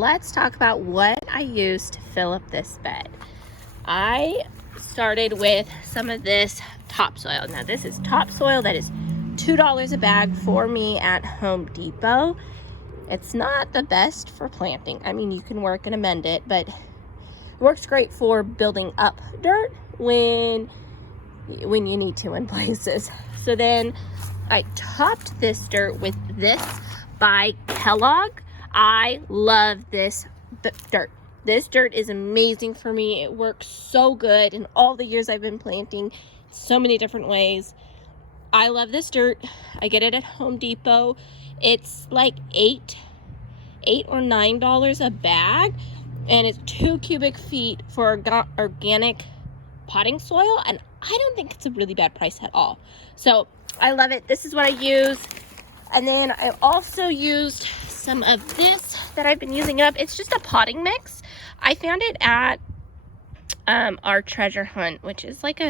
let's talk about what I used to fill up this bed. I started with some of this topsoil. Now this is topsoil that is $2 a bag for me at Home Depot. It's not the best for planting. I mean, you can work and amend it, but it works great for building up dirt when you need to in places. So then I topped this dirt with this by Kellogg. I love this dirt. This dirt is amazing for me. It works so good in all the years I've been planting, so many different ways. I love this dirt. I get it at Home Depot. It's like $8 or $9 a bag, and it's 2 cubic feet for organic potting soil, and I don't think it's a really bad price at all. So I love it. This is what I use. And then I also used some of this that I've been using up. It's just a potting mix. I found it at our treasure hunt, which is like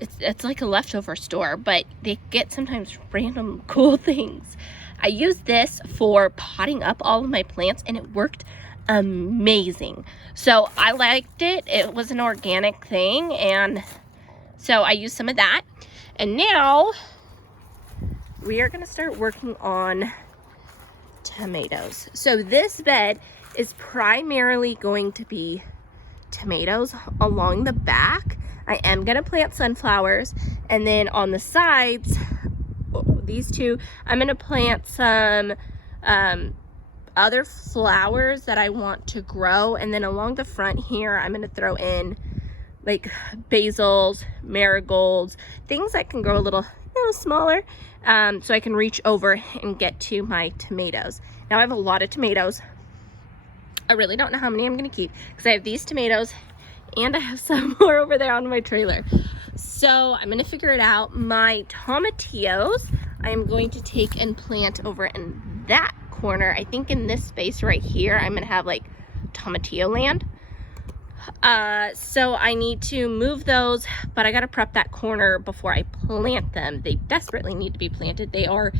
it's like a leftover store, but they get sometimes random cool things. I used this for potting up all of my plants, and it worked amazing. So I liked it. It was an organic thing, and so I used some of that. And now we are going to start working on tomatoes. So this bed is primarily going to be tomatoes along the back. I am going to plant sunflowers, and then on the sides, these two, I'm going to plant some other flowers that I want to grow, and then along the front here I'm going to throw in like basils, marigolds, things that can grow a little smaller, so I can reach over and get to my tomatoes. Now I have a lot of tomatoes. I really don't know how many I'm going to keep because I have these tomatoes and I have some more over there on my trailer. So I'm going to figure it out. My tomatillos I am going to take and plant over in that corner. I think in this space right here I'm going to have like tomatillo land. So I need to move those, but I got to prep that corner before I plant them. They desperately need to be planted. They are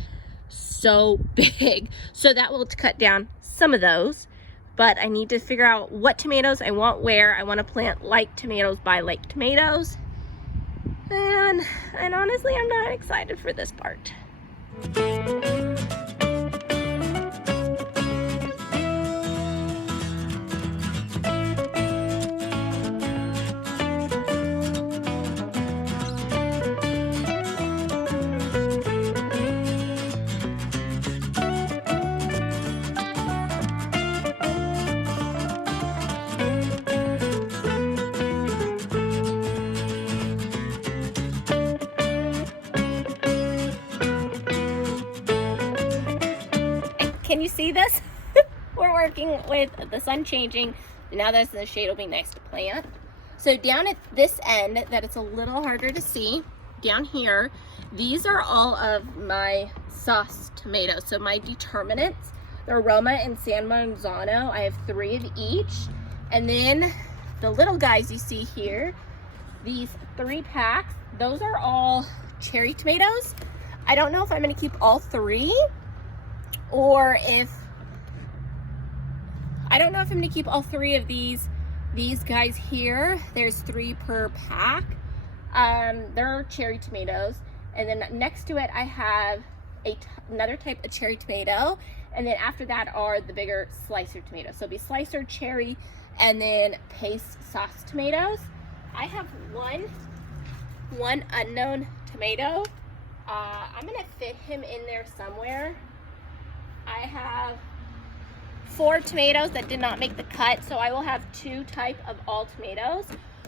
so big. So that will cut down some of those, but I need to figure out what tomatoes I want where. I want to plant like tomatoes by like tomatoes. And honestly, I'm not excited for this part. Can you see this? We're working with the sun changing. Now that the shade will be nice to plant. So down at this end that it's a little harder to see, down here, these are all of my sauce tomatoes. So my determinants, the Roma and San Marzano, I have 3 of each. And then the little guys you see here, these 3 packs, those are all cherry tomatoes. I don't know if I'm gonna keep all 3. Or if, I don't know if I'm gonna keep all 3 of these guys here. There's 3 per pack. They're cherry tomatoes. And then next to it, I have another type of cherry tomato. And then after that are the bigger slicer tomatoes. So it'll be slicer, cherry, and then paste sauce tomatoes. I have one unknown tomato. I'm gonna fit him in there somewhere. I have 4 tomatoes that did not make the cut, so I will have 2 type of all tomatoes.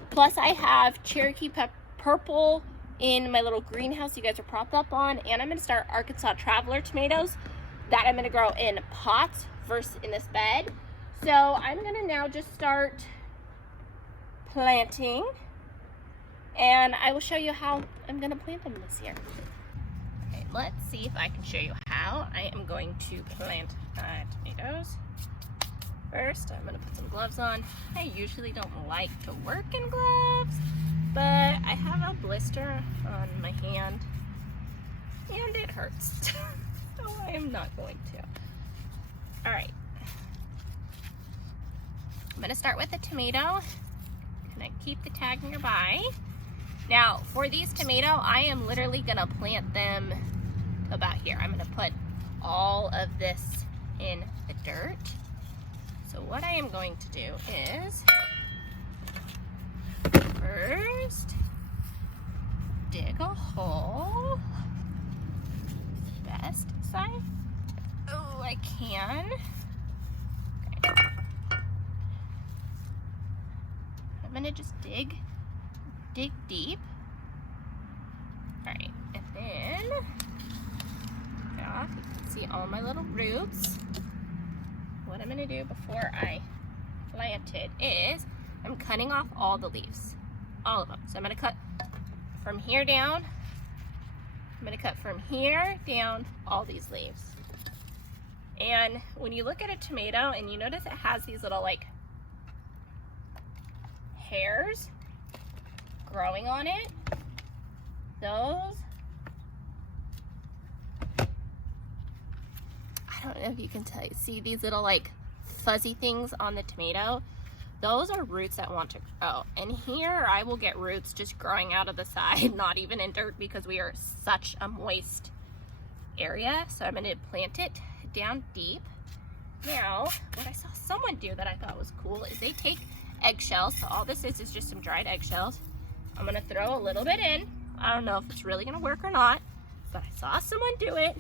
Plus I have Cherokee purple in my little greenhouse you guys are propped up on, and I'm going to start Arkansas Traveler tomatoes that I'm going to grow in pots versus in this bed. So I'm going to now just start planting, and I will show you how I'm going to plant them this year. Okay, let's see if I can show you how I am going to plant tomatoes. First, I'm going to put some gloves on. I usually don't like to work in gloves, but I have a blister on my hand and it hurts. So I am not going to. All right. I'm gonna start with a tomato. Kind of keep the tag nearby. Now, for these tomato, I am literally gonna plant them about here. I'm gonna put all of this in the dirt. So what I am going to do is, first, dig a hole, best size I can. Okay. I'm gonna just dig deep. All right, and then, yeah, you can see all my little roots. What I'm gonna do before I plant it is, I'm cutting off all the leaves, all of them. So I'm gonna cut from here down. I'm gonna cut from here down all these leaves. And when you look at a tomato and you notice it has these little like hairs growing on it, those, I don't know if you can see these little like fuzzy things on the tomato. Those are roots that want to grow. And here I will get roots just growing out of the side, not even in dirt, because we are such a moist area. So I'm going to plant it down deep. Now, what I saw someone do that I thought was cool is they take eggshells. So all this is just some dried eggshells. I'm going to throw a little bit in. I don't know if it's really going to work or not, but I saw someone do it.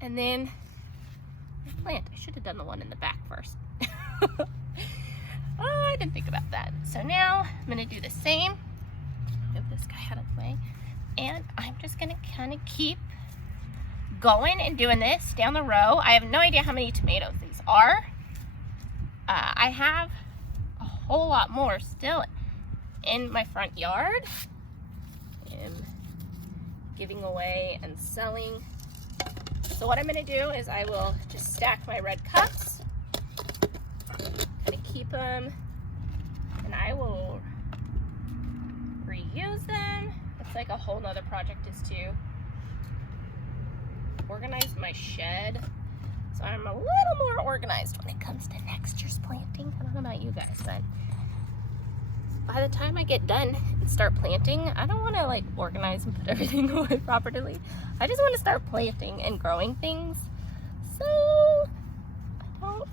And then I plant. I should have done the one in the back first. Oh, I didn't think about that. So now I'm gonna do the same. Move this guy out of the way. And I'm just gonna kind of keep going and doing this down the row. I have no idea how many tomatoes these are. I have a whole lot more still in my front yard. I'm giving away and selling. So what I'm gonna do is I will just stack my red cups. Kind of keep them, and I will reuse them. It's like a whole nother project is to organize my shed, so I'm a little more organized when it comes to next year's planting. I don't know about you guys, but by the time I get done and start planting, I don't want to like organize and put everything away properly. I just want to start planting and growing things, so I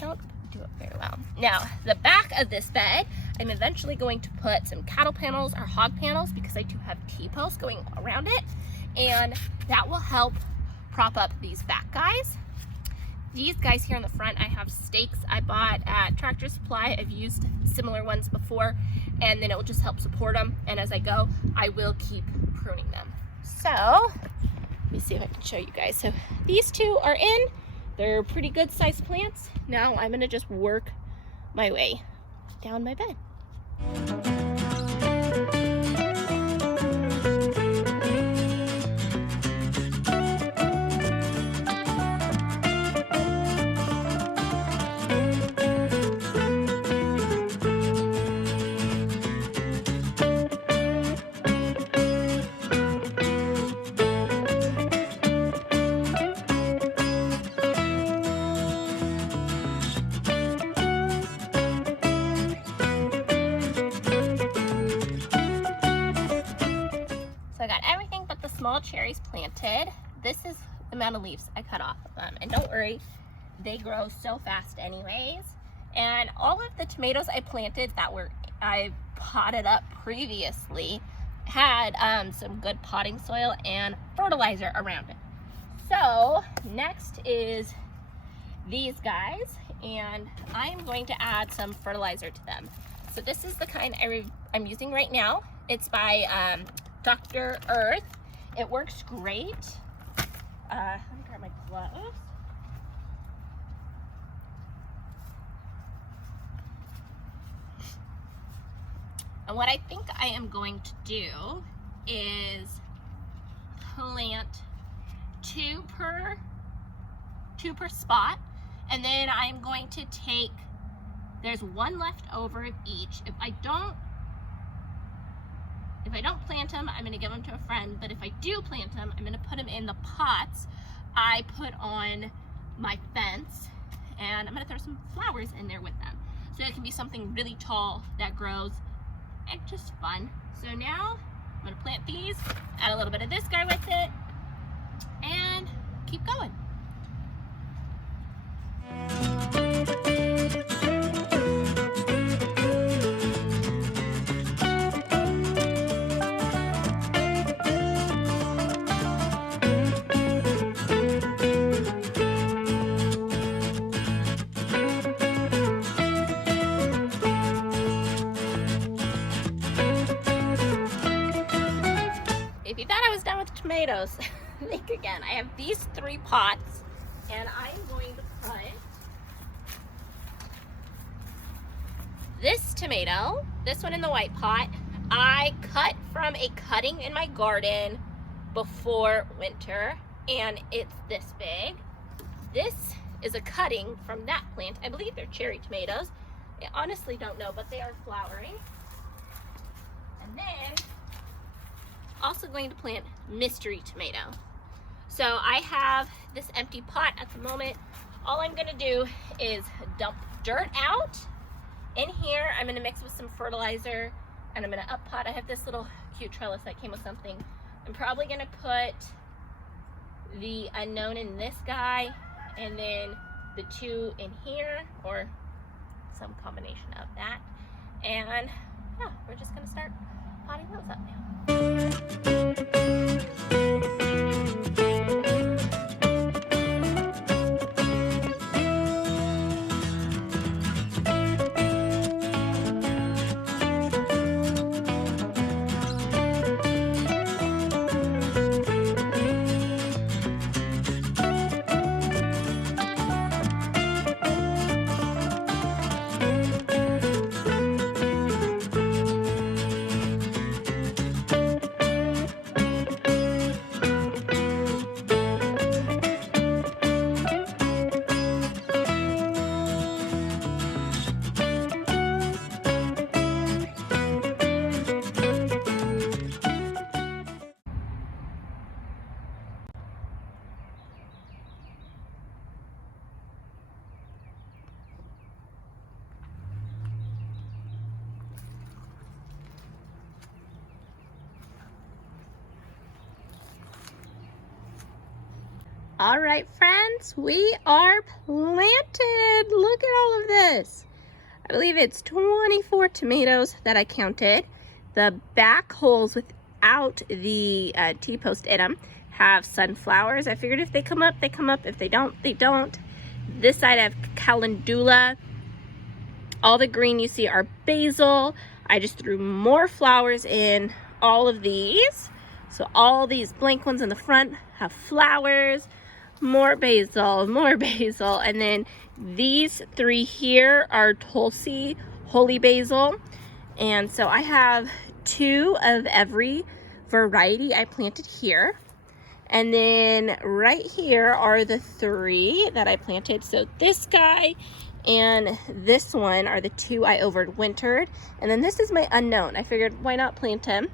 don't do it very well. Now, the back of this bed, I'm eventually going to put some cattle panels or hog panels because I do have T-posts going around it, and that will help prop up these back guys. These guys here in the front, I have stakes I bought at Tractor Supply. I've used similar ones before, and then it will just help support them, and as I go, I will keep pruning them. So, let me see if I can show you guys. So, these two are in. They're pretty good sized plants. Now I'm gonna just work my way down my bed. I got everything but the small cherries planted. This is the amount of leaves I cut off of them. And don't worry, they grow so fast anyways. And all of the tomatoes I planted that I potted up previously had some good potting soil and fertilizer around it. So next is these guys, and I'm going to add some fertilizer to them. So this is the kind I'm using right now. It's by Dr. Earth. It works great. Let me grab my gloves. And what I think I am going to do is plant two per spot, and then I'm going to take, there's one left over of each. If I don't plant them, I'm gonna give them to a friend, but if I do plant them, I'm gonna put them in the pots I put on my fence, and I'm gonna throw some flowers in there with them. So it can be something really tall that grows and just fun. So now I'm gonna plant these, add a little bit of this guy with it, and keep going. If you thought I was done with tomatoes, think again. I have these 3 pots, and I'm going to put this tomato, this one in the white pot. I cut from a cutting in my garden before winter, and it's this big. This is a cutting from that plant. I believe they're cherry tomatoes. I honestly don't know, but they are flowering. And then also going to plant mystery tomato. So I have this empty pot at the moment. All I'm gonna do is dump dirt out. In here, I'm gonna mix with some fertilizer, and I'm gonna up pot. I have this little cute trellis that came with something. I'm probably gonna put the unknown in this guy, and then the 2 in here, or some combination of that. And yeah, we're just gonna start potting those up now. All right, friends, we are planted. Look at all of this. I believe it's 24 tomatoes that I counted. The back holes without the T-post in them have sunflowers. I figured if they come up, they come up. If they don't, they don't. This side I have calendula. All the green you see are basil. I just threw more flowers in all of these. So all these blank ones in the front have flowers. More basil, and then these 3 here are Tulsi, holy basil. And so I have 2 of every variety I planted here. And then right here are the 3 that I planted. So this guy and this one are the 2 I overwintered. And then this is my unknown. I figured, why not plant him?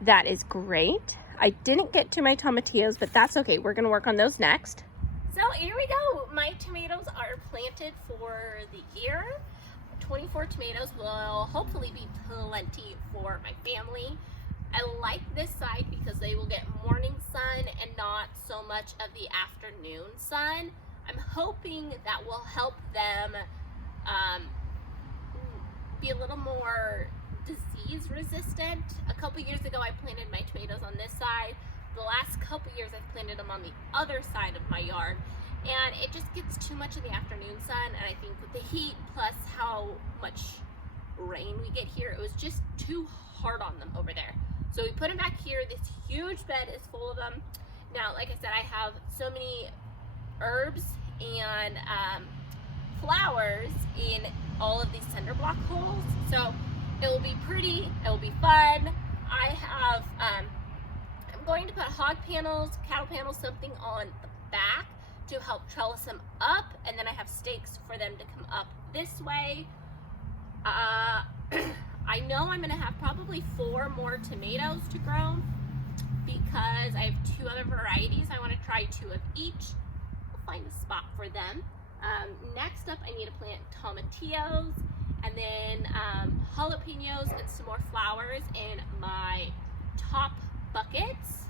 That is great. I didn't get to my tomatillos, but that's okay. We're gonna work on those next. So here we go. My tomatoes are planted for the year. 24 tomatoes will hopefully be plenty for my family. I like this side because they will get morning sun and not so much of the afternoon sun. I'm hoping that will help them be a little more disease resistant. A couple years ago I planted my tomatoes on this side. The last couple years I've planted them on the other side of my yard, and it just gets too much of the afternoon sun, and I think with the heat plus how much rain we get here, it was just too hard on them over there. So we put them back here. This huge bed is full of them. Now, like I said, I have so many herbs and flowers in all of these cinder block holes, so it will be pretty, it will be fun. I have I'm going to put hog panels, cattle panels, something on the back to help trellis them up, and then I have stakes for them to come up this way. I know I'm gonna have probably 4 more tomatoes to grow because I have 2 other varieties. I want to try 2 of each. I'll find a spot for them. Next up, I need to plant tomatillos, and then jalapenos and some more flowers in my top buckets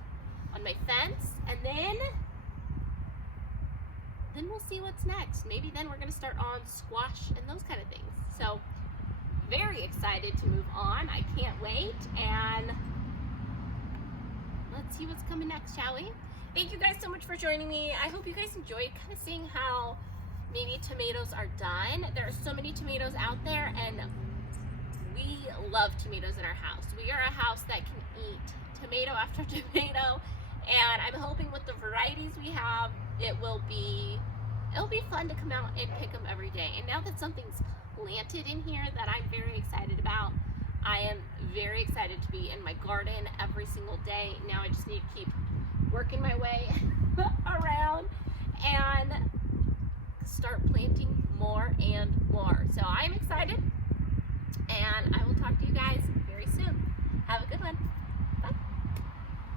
on my fence, and then we'll see what's next. Maybe then we're gonna start on squash and those kind of things. So very excited to move on. I can't wait, and let's see what's coming next, shall we? Thank you guys so much for joining me. I hope you guys enjoyed kind of seeing how maybe tomatoes are done. There are so many tomatoes out there, and we love tomatoes in our house. We are a house that can eat tomato after tomato, and I'm hoping with the varieties we have, it'll be fun to come out and pick them every day. And now that something's planted in here that I'm very excited about, I am very excited to be in my garden every single day. Now I just need to keep working my way around